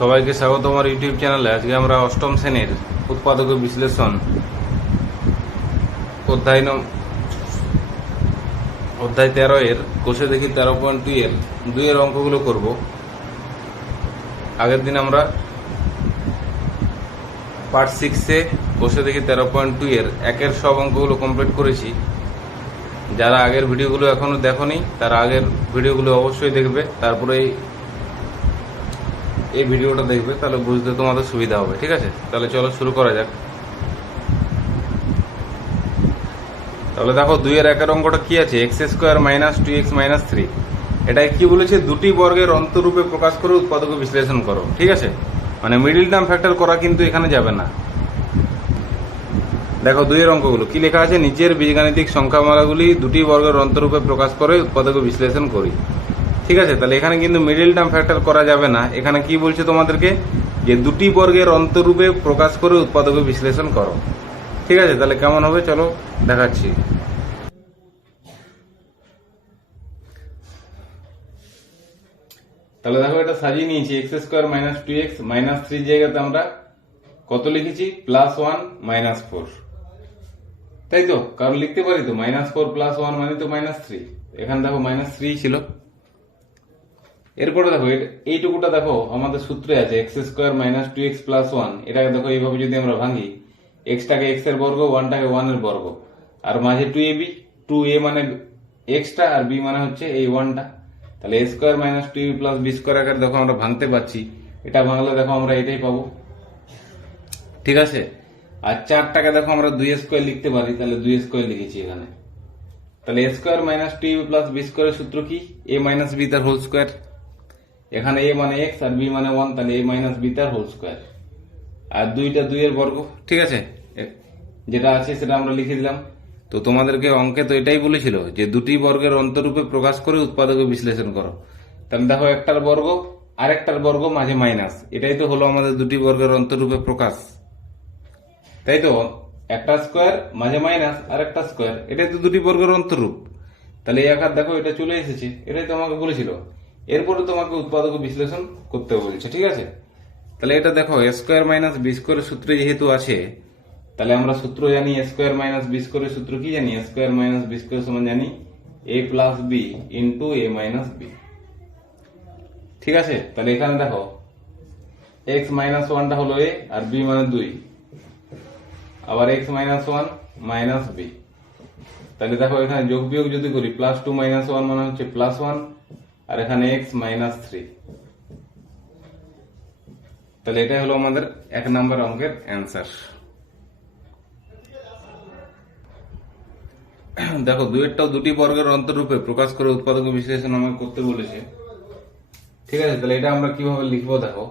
সবাইকে স্বাগত আমার ইউটিউব চ্যানেলে। আজকে আমরা অষ্টম শ্রেণীর উৎপাদক বিশ্লেষণ অধ্যায় 13 এর কোষে দেখি 13.2 এর 2 এর অঙ্কগুলো করব। আগের দিন আমরা পার্ট 6 এ কোষে দেখি 13.2 এর 1 এর সব অঙ্কগুলো কমপ্লিট করেছি। যারা আগের ভিডিওগুলো এখনো দেখোনি তারা আগের ভিডিওগুলো অবশ্যই দেখবে, তারপরে এই ভিডিওটা দেখবে, তাহলে বুঝতে তোমাদের সুবিধা হবে। ঠিক আছে, তাহলে চলো শুরু করা যাক। তাহলে দেখো 2 এর 1 এর অঙ্কটা কি আছে, x² - 2x - 3। এটা কি বলেছে, দুটি বর্গের অন্তরূপে প্রকাশ করে উৎপাদক বিশ্লেষণ করো। ঠিক আছে, মানে মিডিল টার্ম ফ্যাক্টর করা কিন্তু এখানে যাবে না। দেখো 2 এর অঙ্কগুলো কি লেখা আছে, নিচের বীজগাণিতিক সংখ্যামালাগুলি দুটি বর্গের অন্তরূপে প্রকাশ করে উৎপাদক বিশ্লেষণ করি। ঠিক আছে, তাহলে এখানে কিন্তু মিডিল টার্ম ফ্যাক্টর করা যাবে না। এখানে কি বলছে তোমাদেরকে, যে দুটি বর্গের অন্তরূপে প্রকাশ করে উৎপাদক বিশ্লেষণ করো। ঠিক আছে, তাহলে কেমন হবে চলো দেখাচ্ছি। তাহলে দেখো এটা সাজিয়ে নিয়েছি, x² - 2x - 3 জায়গাতে আমরা কত লিখেছি, +1 - 4, তাই তো? কারণ লিখতে পারি তো -4 + 1 মানে তো -3। এখানে দেখো -3 ছিল। এরপরে দেখো এইটুকুটা দেখো আমাদের সূত্রে আছে, x² - 2x + 1। এটাকে দেখো এইভাবে যদি আমরা ভাঙি, x টাকে x এর বর্গ, 1 টাকে 1 এর বর্গ, আর মাঝে 2ab, 2a মানে x টা আর b মানে হচ্ছে এই 1 টা। তাহলে a² - 2b + b² আকারে দেখো আমরা ভাঙতে পারছি। এটা ভাঙলে দেখো আমরা এটাই পাবো। ঠিক আছে, আর 4 টাকে দেখো আমরা 2a² লিখতে পারি, তাহলে 2a² লিখেছি এখানে। তাহলে a² - 2b + b² এর সূত্র কি, a - b তার হোল স্কয়ার। এখানে a মানে x আর b মানে 1, তাহলে a - b তার হোল স্কয়ার। আর 2টা 2 এর বর্গ। ঠিক আছে, যেটা আছে সেটা আমরা লিখে দিলাম। তো তোমাদেরকে অঙ্কে তো এটাই বলেছিল যে দুটি বর্গের অন্তরূপে প্রকাশ করে উৎপাদক বিশ্লেষণ করো। তাহলে দেখো একটার বর্গ আরেকটার বর্গ মাঝে মাইনাস, এটাই তো হলো আমাদের দুটি বর্গের অন্তরূপে প্রকাশ, তাই তো? একটা স্কোয়ার মাঝে মাইনাস আর একটা স্কোয়ার, এটাই তো দুটি বর্গের অন্তরূপ। তাহলে এই আকার দেখো এটা চলে এসেছে, এটাই তো আমাকে বলেছিল। এরপরে তোমাকে উৎপাদক বিশ্লেষণ করতে বলছে। ঠিক আছে, তাহলে এটা দেখো a² - b² এর সূত্রে যেহেতু আছে, তাহলে আমরা সূত্র জানি, a² - b² এর সূত্র কি জানি, a² - b² সমান জানি a + b * a - b। ঠিক আছে, তাহলে এখানে দেখো x - 1 টা হলো a আর b মানে 2, আবার x - 1 - b। তাহলে দেখো এখানে যোগ বিয়োগ যদি করি, +2 - 1 মানে হচ্ছে +1, আর এখানে x - 3। তাহলে এটাই হলো আমাদের 1 নম্বর অঙ্কের অ্যান্সার। দেখো 2 এরটাও দুটি বর্গের অন্তরূপে প্রকাশ করে উৎপাদক বিশ্লেষণ আমাকে করতে বলেছে। ঠিক আছে, তাহলে এটা আমরা কিভাবে লিখবো, দেখো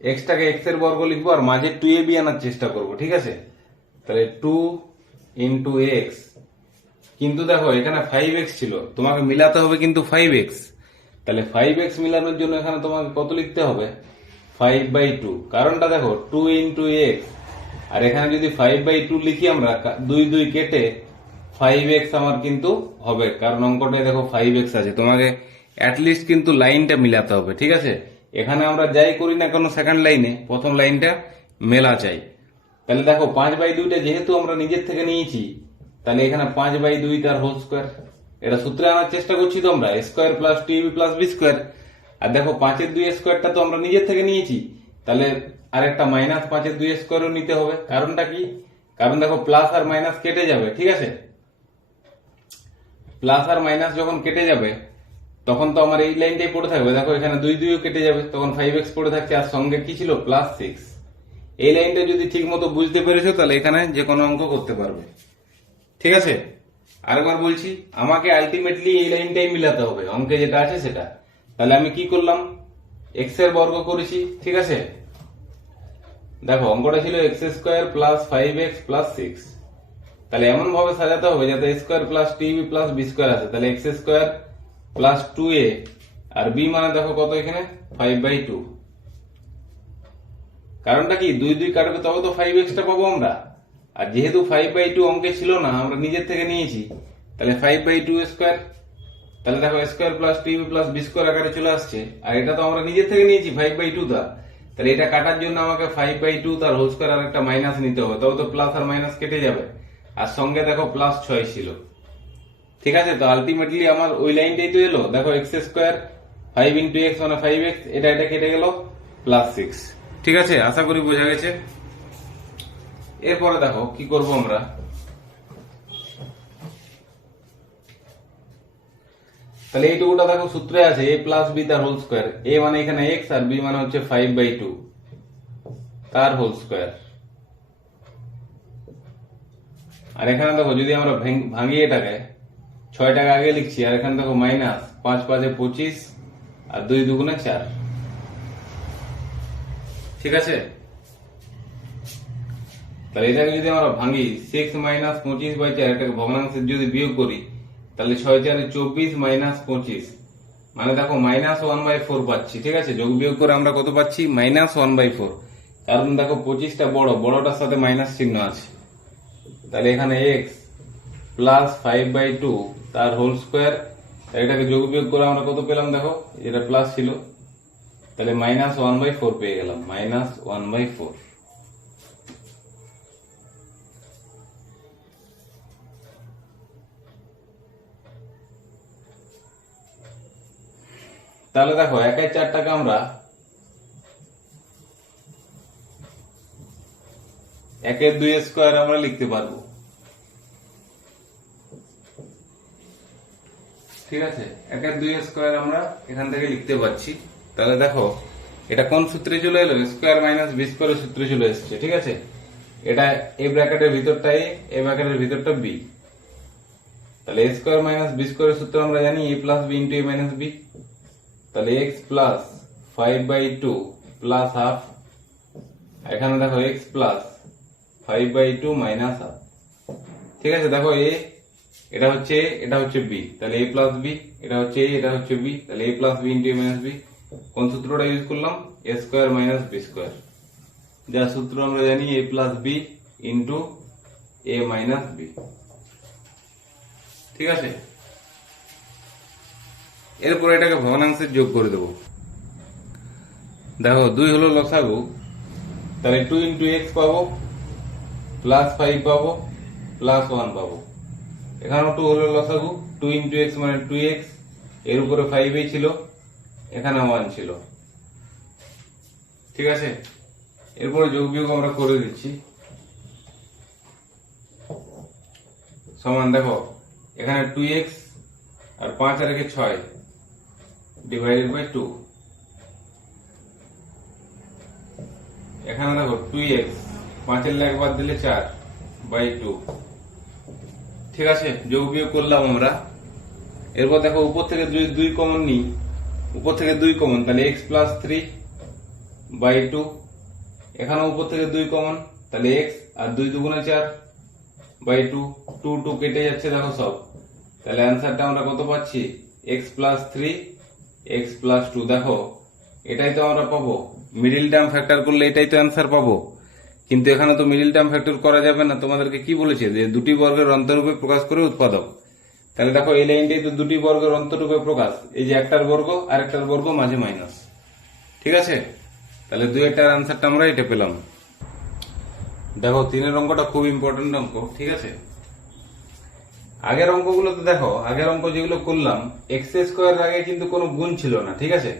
x টাকে x এর বর্গ লিখবো আর মাঝে 2ab আনার চেষ্টা করব। ঠিক আছে, তাহলে 2 * x, কিন্তু দেখো এখানে 5x ছিল, তোমাকে মিলাতে হবে কিন্তু 5x। তাহলে 5x মিলানোর জন্য এখানে তোমাকে কত লিখতে হবে, 5/2। কারণটা দেখো 2 * x, আর এখানে যদি 5/2 লিখি আমরা, 2 2 কেটে 5x আমার কিন্তু হবে, কারণ অঙ্কটায় দেখো 5x আছে। তোমাকে অ্যাটলিস্ট কিন্তু লাইনটা মিলাতে হবে। ঠিক আছে, এখানে আমরা যাই করি না কোনো সেকেন্ড লাইনে, প্রথম লাইনটা মেলা চাই। তাহলে দেখো 5/2টা যেহেতু আমরা নিজের থেকে নিয়েছি, তাহলে এখানে 5/2 তার হোল স্কয়ার। এটা সূত্রে আনার চেষ্টা করছি তো আমরা, a² + 2ab + b²। আর দেখো 5 এর 2 স্কয়ারটা তো আমরা নিজের থেকে নিয়েছি, তাহলে আরেকটা -5 এর 2 স্কয়ারও নিতে হবে। কারণটা কি, কারণ দেখো প্লাস আর মাইনাস কেটে যাবে। ঠিক আছে, প্লাস আর মাইনাস যখন কেটে যাবে তখন তো আমার এই লাইনটাই পড়ে থাকবে। দেখো এখানে 2 2 কেটে যাবে, তখন 5x পড়ে থাকছে, আর সঙ্গে কি ছিল, +6। এই লাইনটা যদি ঠিক মতো বুঝতে পেরেছো, তাহলে এখানে যে কোনো অঙ্ক করতে পারবে। ঠিক আছে, আরেকবার বলছি, আমাকে আলটিমেটলি এই লাইনটাই মিলাতে হবে অঙ্কে যেটা আছে সেটা। তাহলে আমি কি করলাম, x এর বর্গ করেছি। ঠিক আছে, দেখো অঙ্কটা ছিল x² + 5x + 6। তাহলে এমন ভাবে সাজাতে হবে যাতে a² + 2ab + b² আছে। তাহলে x² + 2a, আর b মানে দেখো কত, এখানে 5/2। কারণটা কি, 2 2 কাটবে তবে তো 5x টা পাবো আমরা, আর যেহেতু 5/2 অঙ্কে ছিল না, আমরা নিজের থেকে নিয়েছি, তাহলে 5/2 স্কয়ার। তাহলে দেখো square plus two AB plus B square আকারে চলে আসছে। আর এটা তো আমরা নিজের থেকে নিয়েছি 5/2 টা, তাহলে এটা কাটার জন্য আমাকে 5/2 তার হোল স্কোয়ার আর একটা মাইনাস নিতে হবে, তবে তো প্লাস আর মাইনাস কেটে যাবে। আর সঙ্গে দেখো প্লাস 6 ছিল। ঠিক আছে, তো আলটিমেটলি আমার ওই লাইনটাই তো এলো। দেখো এক্স স্কোয়ার 5 ইন্টু এক্স মানে 5x, এটা কেটে গেল প্লাস 6। ঠিক আছে, আশা করি বোঝা গেছে। এরপরে দেখো কি করব আমরা। তাহলে এইটুকুটা দেখো সূত্রে আছে a প্লাস বি তার হোল স্কোয়ার। a মানে এখানে এক্স আর বি মানে হচ্ছে 5/2 তার হোল স্কোয়ার। আর এখানে দেখো যদি আমরা ভাঙি এটাকে 6 টাকা আগে লিখছি, আর এখানে দেখো মাইনাস 5 5 25 আর 2 2 4। ঠিক আছে, তাহলে এটাকে যদি আমরা ভাঙি 6 মাইনাস 25/4, এটাকে ভগ্নাংশের যদি বিয়োগ করি তাহলে 6 4 24 মাইনাস 25, মানে দেখো মাইনাস 1/4 পাচ্ছি। ঠিক আছে, যোগ বিয়োগ করে আমরা কত পাচ্ছি? মাইনাস 1/4। কারণ দেখো 25টা বড়টার সাথে মাইনাস চিহ্ন আছে। তাহলে এখানে এক্স প্লাস 5/2 তার হোল স্কোয়ার, এটাকে যোগ বিয়োগ করে আমরা কত পেলাম? দেখো এটা প্লাস ছিল, তাহলে মাইনাস 1/4 পেয়ে গেলাম, মাইনাস 1/4। তাহলে দেখো 1/4 টাকা আমরা 1/2 স্কোয়ার আমরা লিখতে পারবো। ঠিক আছে, 1/2 স্কোয়ার আমরা এখান থেকে লিখতে পারছি। তাহলে দেখো এটা কোন সূত্রে চলে এলো? স্কোয়ার মাইনাস বি স্কোয়ারের সূত্রে চলে এসেছে। ঠিক আছে, এটা এ ব্র্যাকেটের ভিতরটা এ ব্র্যাকেটের ভিতরটা বি। তাহলে এ স্কোয়ার মাইনাস বি স্কোয়ারের সূত্র আমরা জানি এ প্লাস বি ইন্টু এ মাইনাস বি। তাহলে এক্স প্লাস 5/2 প্লাস হাফ, এখানে দেখো এক্স প্লাস 5/2 মাইনাস হাফ। ঠিক আছে, দেখো এটা হচ্ছে বি, তাহলে এ প্লাস বি, এটা হচ্ছে এটা হচ্ছে বি, তাহলে এ প্লাস বি ইন্টু এ মাইনাস বি। কোন সূত্রটা ইউজ করলাম? এ স্কোয়ার মাইনাস বি স্কোয়ার, যার সূত্র আমরা জানি এ প্লাস বি ইন্টু এ মাইনাস বি। ঠিক আছে, এরপর এটাকে ভগ্নাংশের যোগ করে দেব। দেখো 2 হলো লসাগু, তাহলে 2 ইন্টু এক্স পাবো প্লাস 5 পাবো প্লাস 1 পাবো। এখানেও 2 হলো লসাগু, 2 ইন্টু এক্স মানে 2x, এর উপরে 5 ছিল, এখানে 1 ছিল। ঠিক আছে, এরপরে যোগ বিয়োগ আমরা করে দিচ্ছি। সমান দেখো এখানে 2x R 5 R 6 divided by 2। এখানে দেখো 2x 5 এর লেখ বাদ দিলে 4/2। ঠিক আছে, যোগ বিয়োগ করলাম আমরা। এরপর দেখো উপর থেকে 2 কমন নিই, উপর থেকে 2 কমন, তাহলে x প্লাস 3/2। এখানে উপর থেকে 2 কমন, তাহলে x আর 2 2 4/2। 2 2 কেটে যাচ্ছে দেখো সব, তাহলে অ্যান্সারটা আমরা কত পাচ্ছি? x plus 3 x plus 2। দেখো এটাই তো আমরা পাবো, মিডিল টার্ম ফ্যাক্টর করলে এটাই তো অ্যান্সার পাবো। কিন্তু এখানে তো মিডিল টার্ম ফ্যাক্টর করা যাবে না, তোমাদেরকে কি বলেছে? যে দুটি বর্গের অন্তরূপে প্রকাশ করে উৎপাদক। তাহলে দেখো এই লাইনটাই তো দুটি বর্গের অন্তরূপে প্রকাশ, এই যে একটার বর্গ আর একটার বর্গ মাঝে মাইনাস। ঠিক আছে, তাহলে 2-এর আনসারটা আমরা এটা পেলাম। দেখো 3-এর অঙ্কটা খুব ইম্পর্টেন্ট অঙ্ক। ঠিক আছে, আগের অঙ্কগুলোতে দেখো, আগের অঙ্ক যেগুলো করলাম এক্স স্কোয়ার আগে কিন্তু কোনো গুণ ছিল না। ঠিক আছে,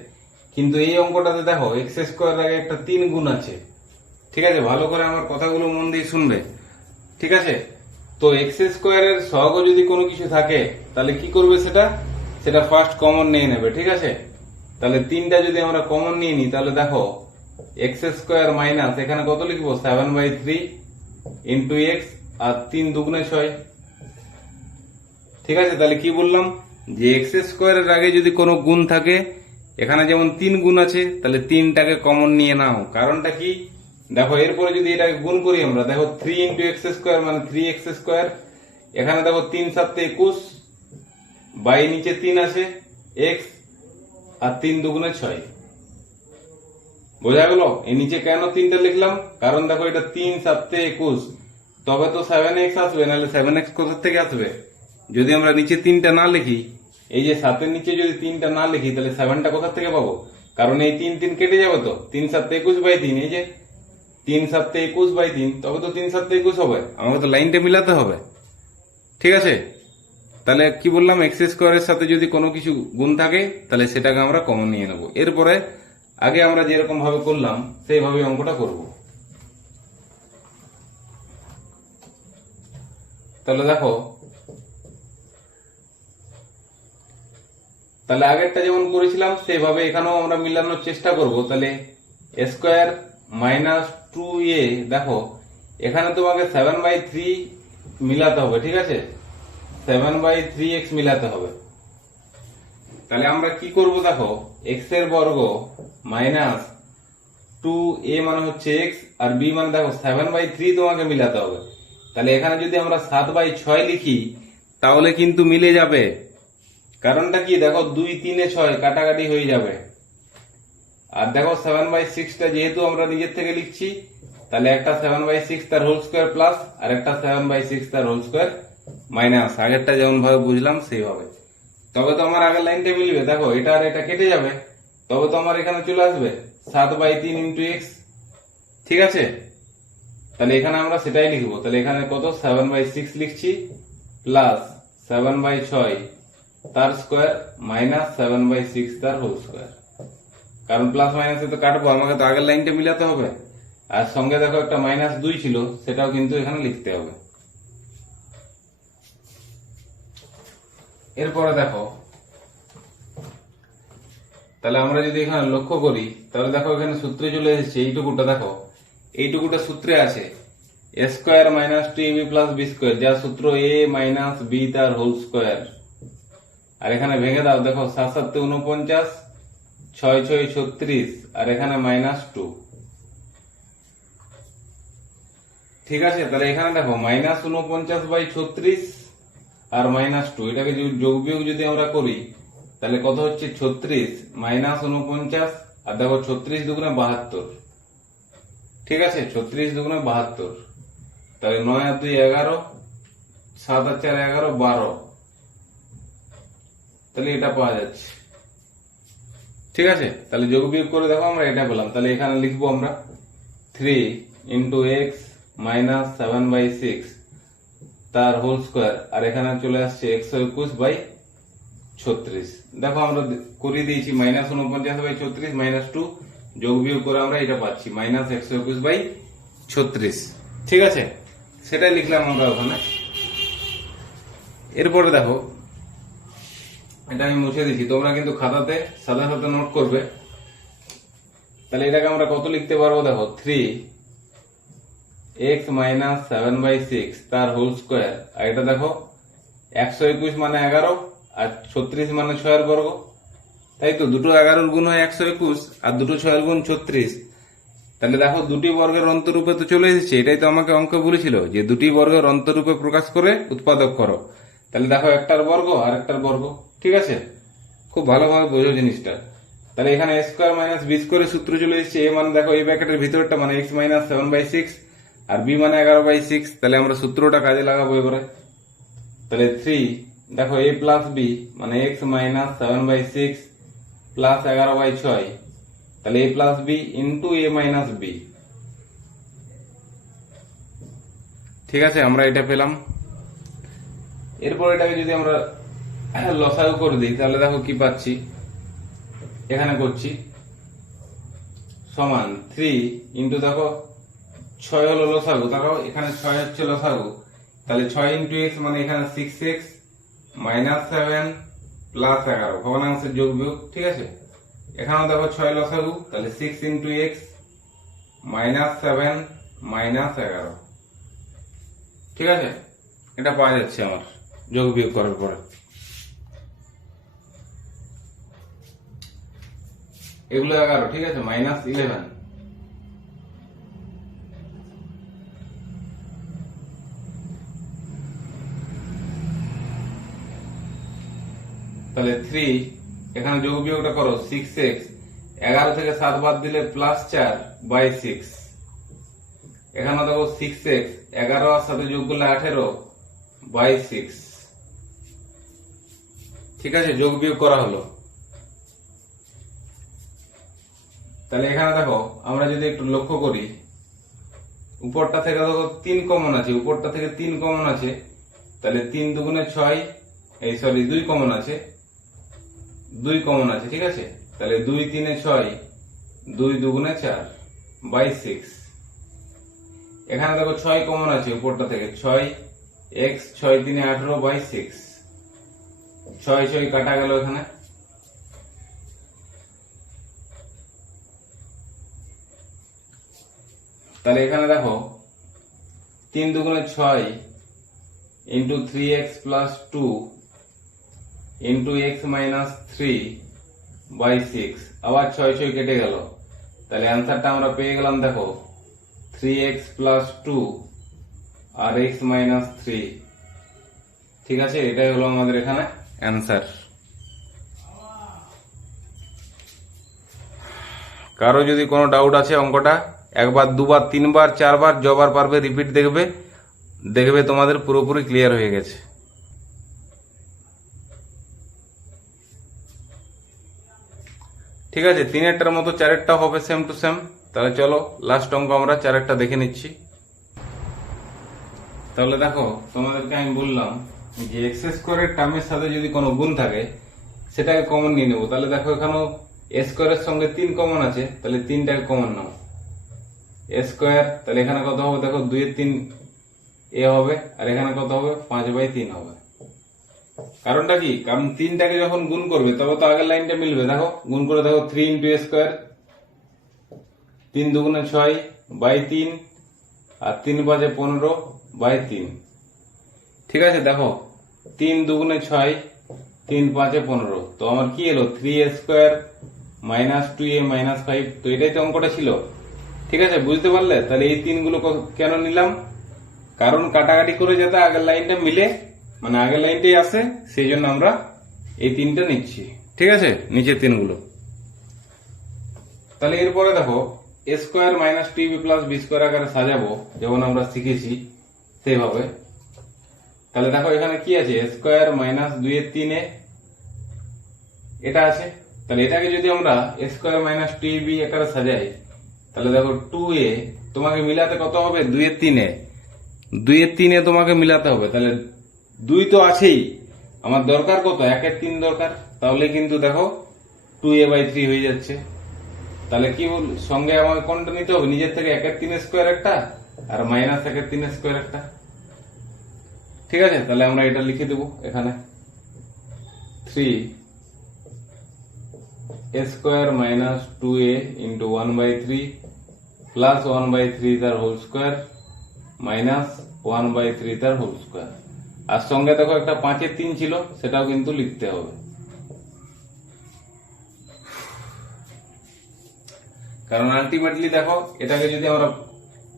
কিন্তু এই অঙ্কটাতে দেখো এক্স স্কোয়ার আগে একটা 3 গুণ আছে। ঠিক আছে, ভালো করে আমার কথাগুলো মন দিয়ে শুনবে। ঠিক আছে, তো এক্স স্কোয়ারের সহগ যদি কোনো কিছু থাকে তাহলে কি করবে? সেটা ফার্স্ট কমন নিয়ে নেবে। ঠিক আছে, তাহলে 3টা যদি আমরা কমন নিয়ে নিই, তাহলে দেখো এক্স স্কোয়ার মাইনাস এখানে কত লিখবো? 7/3 ইন্টু এক্স আর 3 2 6। ঠিক আছে, তাহলে কি বললাম? যে এক্স স্কোয়ারের আগে যদি কোনো গুণ থাকে, এখানে যেমন 3 গুণ আছে, তাহলে 3টাকে কমন নিয়ে নাও। কারণটা কি? দেখো এরপরে যদি এটাকে গুণ করি আমরা, দেখো 3 ইন্টু এক্স স্কোয়ার মানে 3x স্কোয়ার। এখানে দেখো 3 7 21, বাই নিচে 3 আছে x আর 3 2 6। বোঝা গেল? এই নিচে কেন 3টা লিখলাম? কারণ দেখো এটা 3 7 21, তবে তো 7x আসবে, নাহলে 7x কোথা থেকে আসবে? যদি আমরা নিচে 3টা না লিখি, এই যে 7 এর নিচে যদি 3টা না লিখি তাহলে 7টা কোথা থেকে পাবো? কারণ এই 3 কেটে যাবে তো, 3 7 21/3, এই যে 3 7 21/3, তবে তো 3 7 21 হবে। আমাকে তো লাইনটা মিলাতে হবে, ঠিক আছে? তাহলে কি বললাম, এক্স স্কোয়ারের সাথে যদি কোনো কিছু গুণ থাকে তাহলে সেটাকে আমরা কমন নিয়ে নেব। এরপরে আগে আমরা যেরকম ভাবে করলাম সেইভাবে অঙ্কটা করব। তাহলে দেখো, তাহলে আগেরটা যেমন করেছিলাম সেইভাবে এখানেও আমরা মিলানোর চেষ্টা করব। তাহলে স্কোয়ার মাইনাস 2a, দেখো এখানে তোমাকে 7/3 মিলাতে হবে, ঠিক আছে? 7/3x মিলাতে হবে। তাহলে আমরা কি করব, দেখো x এর বর্গ মাইনাস 2a মানে হচ্ছে x, আর b মানে দেখো 7/3 তোমাকে মিলাতে হবে। তাহলে এখানে যদি আমরা 7/6 লিখি তাহলে কিন্তু মিলে যাবে। কারণটা কি, দেখো 2 3 6 কাটাকাটি হয়ে যাবে। আর দেখো 7/6টা যেহেতু আমরা নিজের থেকে লিখছি, তাহলে একটা 7/6 তার হোল স্কোয়ার প্লাস আর একটা 7/6 তার হোল স্কোয়ার মাইনাস, আগেরটা যেমন ভাবে বুঝলাম সেইভাবে। তবে তো আমার আগের লাইনটা মিলবে। দেখো এটা আর এটা কেটে যাবে, তবে তো আমার এখানে চলে আসবে 7/3 ইন্টু এক্স, ঠিক আছে? তাহলে এখানে আমরা সেটাই লিখবো। তাহলে এখানে কত, 7/6 লিখছি প্লাস 7/6 তার স্কোয়ার মাইনাস 7/6 তার হোল স্কোয়ার। কারণ প্লাস মাইনাসে তো কাটবো, আমাকে তো আগের লাইনটা মিলাতে হবে। আর সঙ্গে দেখো একটা -2 ছিল, সেটাও কিন্তু এখানে লিখতে হবে। এরপরে দেখো, তাহলে আমরা যদি এখানে লক্ষ্য করি তাহলে দেখো এখানে সূত্রে চলে এসেছে এইটুকুটা। দেখো এইটুকুটা সূত্রে আছে a square minus 2ab plus B square, যা সূত্র a মাইনাস বি তার হোল স্কোয়ার। আর এখানে ভেঙে দাও, দেখো 7 7 49, 6 6 36, আর এখানে -2, ঠিক আছে? তাহলে এখানে দেখো -49/36 আর -2, এটাকে যোগ বিয়োগ যদি আমরা করি তাহলে কত হচ্ছে 36 -49, আর দেখো 36 দুগুণে 72, ঠিক আছে? 36 দুগুণে 72, তাহলে 9 আর 2 11, 7 আর 4 11, 12, তাহলে এটা পাওয়া যাচ্ছে, ঠিক আছে? তাহলে যোগ বিয়োগ করে দেখো আমরা এটা পেলাম। তাহলে এখানে লিখবো আমরা 3 ইন্টু এক্স মাইনাস 7/6 তার হোল স্কোয়ার, আর এখানে চলে আসছে 121/36। দেখো আমরা করিয়ে দিয়েছি -49/36 -2, যোগ বিয়োগ করে আমরা এটা পাচ্ছি -121/36, ঠিক আছে? সেটাই লিখলাম আমরা ওখানে। এরপরে দেখো, এটা আমি মুছে দিচ্ছি, তোমরা কিন্তু খাতাতে সাথে সাথে নোট করবে। তাহলে এটাকে আমরা কত লিখতে পারবো, দেখো 3x মাইনাস 7/6 তার হোল স্কোয়ার, আর এটা দেখো 121 মানে 11, আর 36 মানে 6 এর বর্গ, তাই তো? দুটো 11 গুণ হয় 121, আর দুটো 6 গুণ 36। তাহলে দেখো দুটি বর্গের অন্তরূপে তো চলে এসেছে। এটাই তো আমাকে অঙ্ক বলেছিল যে দুটি বর্গের অন্তরূপে প্রকাশ করে উৎপাদক করো। তাহলে দেখো একটার বর্গ আর একটার বর্গ, ঠিক আছে? খুব ভালোভাবে বোঝো জিনিসটা। তাহলে এখানে a স্কোয়ার মাইনাস বি স্কোয়ারের সূত্র চলে এসেছে। a মানে দেখো এই ব্র্যাকেটের ভিতরটা মানে x মাইনাস 7/6, আর b মানে 11/6। তাহলে আমরা সূত্রটা কাজে লাগাবো এবারে। তাহলে 3 দেখো a প্লাস বি মানে x মাইনাস 7/6 প্লাস 11/6, তাহলে a plus B into a minus B, ঠিক আছে? আমরা এটা পেলাম। এরপর এটাকে যদি আমরা লসাগু করে দিই তাহলে দেখো কি পাচ্ছি, এখানে করছি সমান 3 ইন্টু দেখো 6 হলো লসাগু, দেখো এখানে 6 হচ্ছে লসাগু। তাহলে 6 ইন্টু এক্স মানে এখানে 6x মাইনাস 7 প্লাস 11, ভগ্নাংশের যোগ বিয়োগ, ঠিক আছে? এখানেও দেখো 6 লসাগু, তাহলে 6 ইন্টু এক্স মাইনাস 7 মাইনাস 11, ঠিক আছে? এটা পাওয়া যাচ্ছে আমার যোগ বিয়োগ করার পরে। এগুলো 11, ঠিক আছে? -11। তাহলে 3 এখানে যোগ বিয়োগটা করো, 6x 11 থেকে 7 বাদ দিলে +4/6, এখানে দেখো 6x 11 আর সাথে যোগ করলে 18/6, ঠিক আছে, যোগ বিয়োগ করা হলো। তাহলে এখানে দেখো আমরা যদি একটু লক্ষ্য করি, উপরটা থেকে দেখো 3 কমন আছে, উপরটা থেকে 3 কমন আছে, তাহলে 3 দুগুণে 6, এই সরি 2 কমন আছে, 2 কমন আছে, ঠিক আছে। তাহলে 2 3 6, 2 দুগুণে 4 বাই 6। এখানে দেখো 6 কমন আছে উপরটা থেকে, 6 x 6 3 18 বাই 6, 6 6 কাটা গেল এখানে। তাহলে এখানে দেখো 3 দুগুণে 6 into 3x plus 2 into x minus 3 by 6, আবার 6 6 কেটে গেল। তাহলে অ্যান্সারটা আমরা পেয়ে গেলাম দেখো 3x প্লাস 2 আর x মাইনাস 3। ঠিক আছে, এটাই হলো আমাদের এখানে অ্যান্সার। কারো যদি কোনো ডাউট আছে অঙ্কটা একবার দুবার তিনবার চারবার যবার পারবে রিপিট দেখবে, দেখবে তোমাদের পুরোপুরি ক্লিয়ার হয়ে গেছে। ঠিক আছে, 3-এরটার মতো 4-এরটা হবে সেম টু সেম। তাহলে চলো লাস্ট অঙ্ক আমরা 4-এরটা দেখে নিচ্ছি। তাহলে দেখো তোমাদেরকে আমি বললাম যে এক্স স্কোয়ারের টার্মের সাথে যদি কোনো গুণ থাকে সেটাকে কমন নিয়ে নেবো। তাহলে দেখো এখানেও এ স্কোয়ারের সঙ্গে 3 কমন আছে, তাহলে 3টাকে কমন নাও। এ স্কোয়ার, তাহলে এখানে কত হবে দেখো 2 3 এ হবে, আর এখানে কত হবে 5/3 হবে। কারণটা কি, কারণ 3টাকে যখন গুণ করবে তবে তো আগের লাইনটা মিলবে। দেখো গুণ করে দেখো 3 ইন্টু এ স্কোয়ার, 3 দুগুণে 6 বাই 3 আর 3 5 15 বাই 3। ঠিক আছে, দেখো 3 দুগুণে 6, 3 5 15, তো আমার কি এলো 3a square minus 2a minus 5। তো এটাই তো অঙ্কটা ছিল। ঠিক আছে, বুঝতে পারলে? তাহলে এই 3 গুলো কেন নিলাম, কারণ কাটাকাটি করে যাতে আগের লাইনটা মিলে, মানে আগের লাইনটাই আসে, সেই জন্য আমরা এই 3টা নিচ্ছি। ঠিক আছে, নিচের 3 গুলো। তাহলে এরপরে দেখো a square minus 2b plus B square আকারে সাজাবো, যেমন আমরা শিখেছি সেইভাবে। তাহলে দেখো এখানে কি আছে, এ স্কোয়ার মাইনাস 2/3 এটা আছে। তাহলে এটাকে যদি আমরা এ স্কোয়ার মাইনাস 2b আকারে সাজাই, তাহলে দেখো 2a তোমাকে মিলাতে কত হবে 2/3, 2/3 তোমাকে মিলাতে হবে। তাহলে 2 তো আছেই, আমার দরকার কত 1/3 দরকার। তাহলে কিন্তু দেখো 2a/3 হয়ে যাচ্ছে। তাহলে কি সঙ্গে আমাকে কোনটা নিতে হবে, নিজের থেকে 1/3 স্কোয়ার একটা আর মাইনাস 1/3 স্কোয়ার একটা। ঠিক আছে, তাহলে আমরা এটা লিখে দেবো এখানে 3 a square minus 2a into 1/3 plus 1/3 তার হোল স্কোয়ার মাইনাস 1/3 তার হোল স্কোয়ার। আর সঙ্গে দেখো একটা 5/3 ছিল, সেটাও কিন্তু লিখতে হবে। কারণ আলটিমেটলি দেখো এটাকে যদি আমরা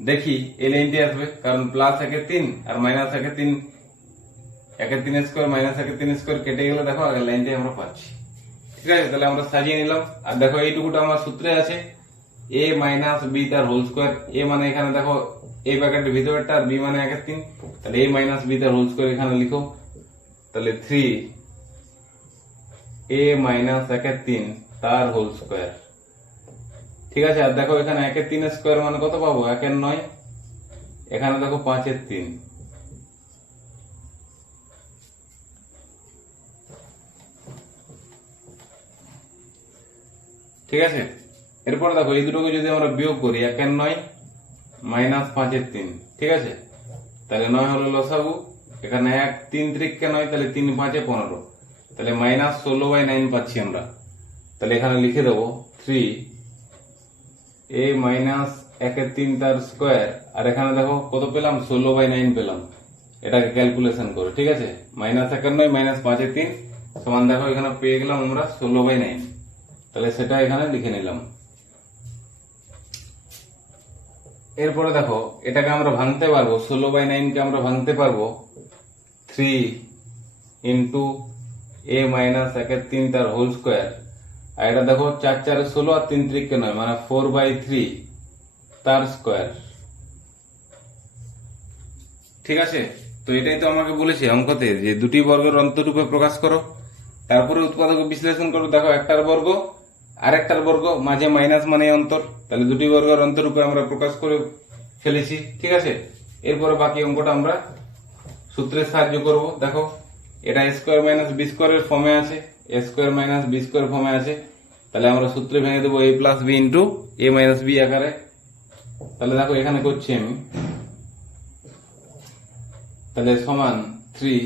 দেখি এই লাইনটি আসবে, কারণ প্লাস 1/3 আর মাইনাস 1/3, 1/3 স্কোয়ার মাইনাস 1/3 স্কোয়ার কেটে গেলে দেখো আগের লাইনটাই আমরা পাচ্ছি। ঠিক আছে, তাহলে আমরা সাজিয়ে নিলাম। আর দেখো এইটুকুটা আমার সূত্রে আছে a মাইনাস বি তার হোল স্কোয়ার। এ মানে এখানে দেখো এই ব্র্যাকেটের ভিতরেরটা, আর বি মানে 1/3, তাহলে a মাইনাস বি তার হোল স্কোয়ার এখানে লিখো। তাহলে 3a মাইনাস 1/3 তার হোল স্কোয়ার। ঠিক আছে, আর দেখো এখানে 1/3 স্কোয়ার মানে কত পাবো 1/9, এখানে দেখো 5/3। ঠিক আছে, এরপর দেখো এই দুটোকে যদি আমরা বিয়োগ করি 1/9 মাইনাস 5/3। ঠিক আছে, তাহলে 9 হলো লসাগু, এখানে 1 3 3 9, তাহলে 3 5 15, তাহলে মাইনাস 16/9 পাচ্ছি আমরা। তাহলে এখানে লিখে দেবো 3a মাইনাস 1/3 তার স্কোয়ার, আর এখানে দেখো কত পেলাম 16/9 পেলাম, এটাকে ক্যালকুলেশন করে। ঠিক আছে, মাইনাস 1/9 মাইনাস 5/3 সমান দেখো এখানে পেয়ে গেলাম আমরা 16/9। তাহলে সেটা এখানে লিখে নিলাম। এরপরে দেখো এটাকে আমরা ভাঙতে পারবো, 16/9 কে আমরা ভাঙতে পারবো 3 ইন্টু a মাইনাস 1/3 তার হোল স্কোয়ার, আর এটা দেখো 4 4 16 আর 3 3 9, মানে 4/3 তার স্কোয়ার। ঠিক আছে, তো এটাই তো আমাকে বলেছে অঙ্কতে যে দুটি বর্গের অন্তরূপে প্রকাশ করো। তারপরে উৎপাদক বিশ্লেষণ করো, দেখো একটার বর্গ আরেকটার বর্গ, মাঝে মাইনাস মানে অন্তর, তাহলে দুটি বর্গের অন্তরূপে আমরা প্রকাশ করে ফেলেছি। ঠিক আছে, এরপরে বাকি অঙ্কটা আমরা সূত্রের সাহায্য করব। দেখো এটা a স্কোয়ার মাইনাস বি স্কোয়ারের ফর্মে আছে, a square minus B square ফর্মে আছে, তাহলে আমরা সূত্রে ভেঙে দেবো a plus B into a minus B আকারে। তাহলে দেখো এখানে করছি আমি, তাহলে সমান 3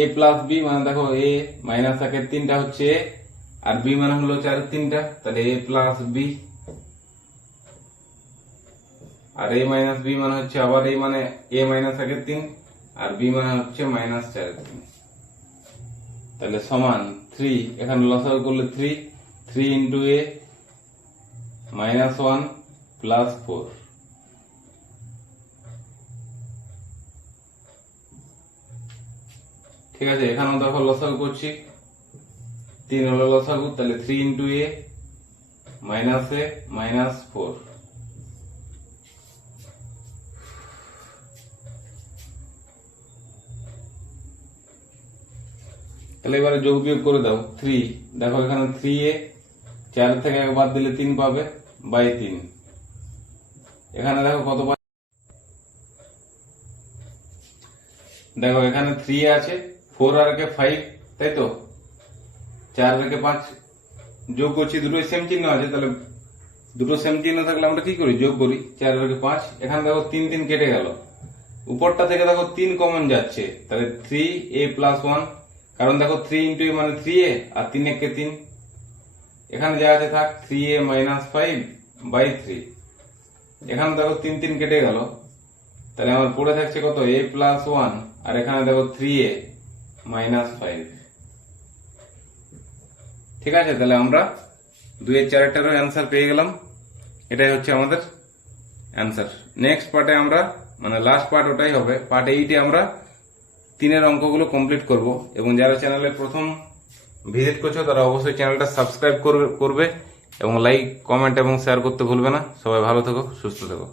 a প্লাস বি, মানে দেখো a মাইনাস একের 3টা হচ্ছে a, আর b মানে হলো 4 3টা, তাহলে a প্লাস বি, আর a মাইনাস বি মানে হচ্ছে আবার a মানে a মাইনাস একের 3, আর b মানে হচ্ছে মাইনাস 4 3, তাহলে সমান 3, এখানে লসাগু করলে 3 ইন্টু a মাইনাস 1 প্লাস 4। ঠিক আছে, এখানেও দেখো লসাগু করছি, 3 হলো লসাগু, তাহলে 3 ইন্টু a মাইনাস 4। তাহলে এবারে যোগ বিয়োগ করে দাও। 3, দেখো এখানে 3a, 4 থেকে 1 বাদ দিলে 3 পাবে, বাই 3। এখানে দেখো কত পাবে, দেখো এখানে 3 আছে, 4 আর কে 5, তাই তো, 4 রেখে 5 যোগ করছি, দুটোই সেম চিহ্ন আছে, তাহলে দুটো সেম চিহ্ন থাকলে আমরা কি করি, যোগ করি। 4 রেখে 5, এখানে দেখো 3 3 কেটে গেল, উপরটা থেকে দেখো 3 কমন যাচ্ছে, তাহলে 3a প্লাস 1, কারণ দেখো 3 ইন্টু a মানে 3a, আর 3 একে 3, এখানে যা আছে থাক, 3a মাইনাস 5 বাই 3। এখানে দেখো 3 3 কেটে গেল, তাহলে আমার পড়ে থাকছে কত, a প্লাস 1, আর এখানে দেখো 3a মাইনাস 5। ঠিক আছে, তাহলে আমরা 2 এর 4টারও অ্যান্সার পেয়ে গেলাম, এটাই হচ্ছে আমাদের অ্যান্সার। নেক্সট পার্টে আমরা, মানে লাস্ট পার্ট ওটাই হবে, পার্ট 8-এ আমরা 3-এর অঙ্কগুলো কমপ্লিট করব। এবং যারা চ্যানেলে প্রথম ভিজিট করছো তারা অবশ্যই চ্যানেলটা সাবস্ক্রাইব করবে এবং লাইক, কমেন্ট এবং শেয়ার করতে ভুলবে না। সবাই ভালো থেকো, সুস্থ থেকো।